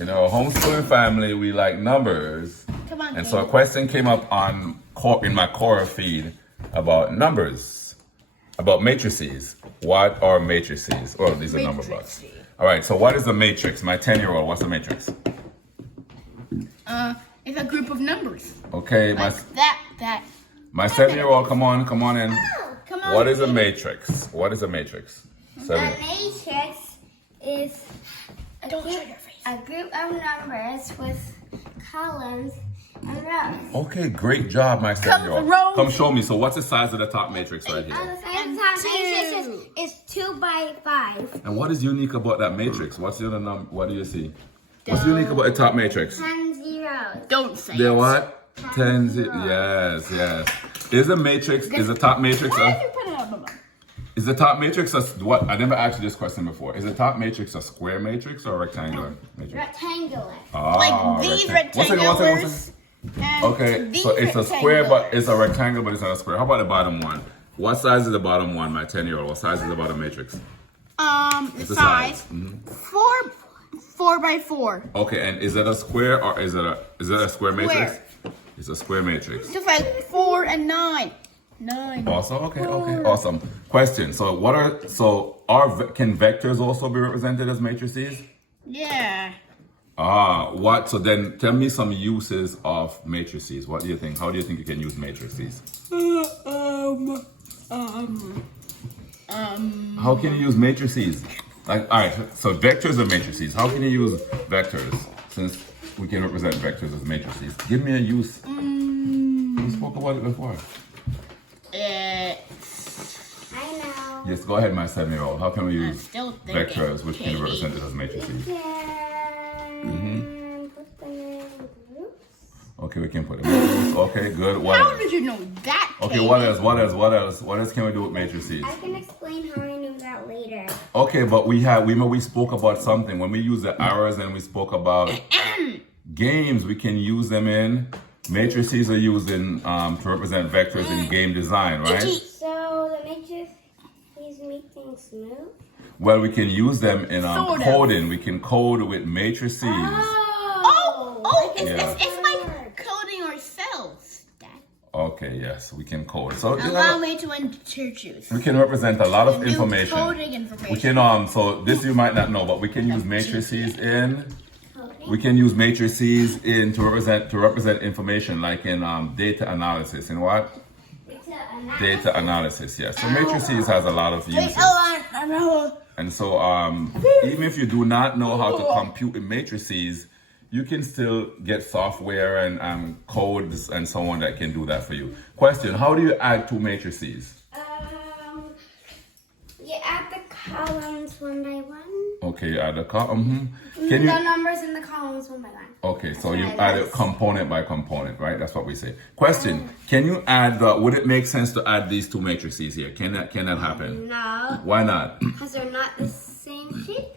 In our homeschooling family, we like numbers. Come on, and so a question came up in my Quora feed about numbers, about matrices. What are matrices? Oh, these are number blocks. All right, so what is a matrix? My 10-year-old, what's a matrix? It's a group of numbers. Okay, Like that. My 7-year-old, come on in. Oh, come on. What is a matrix? What is a matrix? A matrix is a group of numbers with columns and rows. Okay, great job, my 7-year-old. Come show me. So what's the size of the top matrix right here? The matrix is 2 by 5. And what is unique about that matrix? What's the other number? What do you see? What's unique about the top matrix? 10 zeros. Don't say They're it. what? 10 zeros. Yes. Is the top matrix is the top matrix what? I never asked you this question before. Is the top matrix a square matrix or a rectangular matrix? Rectangular. Like these rectangulars. Okay, so it's a square, but it's a rectangle, but it's not a square. How about the bottom one? What size is the bottom one, my 10-year-old? What size is the bottom matrix? The size. 4 by 4. Okay, and is it a square or is it a square matrix? It's a square matrix. Just like 4 and 9. 9. Also, okay, awesome. Question. So can vectors also be represented as matrices? Yeah. What? So then tell me some uses of matrices. What do you think? How do you think you can use matrices? How can you use matrices? Like, all right, so vectors are matrices. How can you use vectors since we can represent vectors as matrices? Give me a use. We spoke about it before. I know. Yes, go ahead, my 7-year-old. How can we use still thinking. vectors which can be represented as matrices? Put them in groups. Okay, we can put them in groups. Okay, good. What How else? did you know that? Okay, Katie? what else? What else can we do with matrices? I can explain how I knew that later. Okay, but we spoke about something. When we use the arrows and we spoke about games, we can use them in. Matrices are used in to represent vectors in game design, right? So the matrices make things smooth? Well, we can use them in Sort of. coding. We can code with matrices. It's like coding ourselves. Okay, yes, we can code. So Allow me to introduce. we can represent a lot of New information. coding information. We can so this you might not know, but we can use matrices in. We can use matrices in to represent information, like in data analysis. In what? Data analysis. Yes. So matrices has a lot of uses. And so even if you do not know how to compute in matrices, you can still get software and codes and so on that can do that for you. Question: how do you add two matrices? You add the columns one by one. Okay, you add the column. The numbers in the columns one by one. Okay, so you add it component by component, right? That's what we say. Question: can you add would it make sense to add these two matrices here? Can that happen? No. Why not? Because they're not the same shape.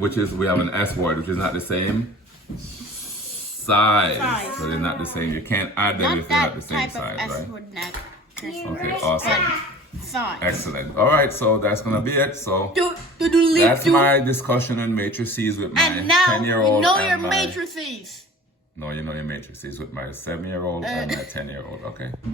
Which is, we have an S word, which is not the same size. So they're not the same. You can't add them if they're not the same size, right? Okay, awesome. Size. Excellent. All right, so that's gonna be it. So that's my discussion on matrices with my And now 10-year-old. you know your matrices. No, you know your matrices with my 7-year-old and my 10-year-old. Okay.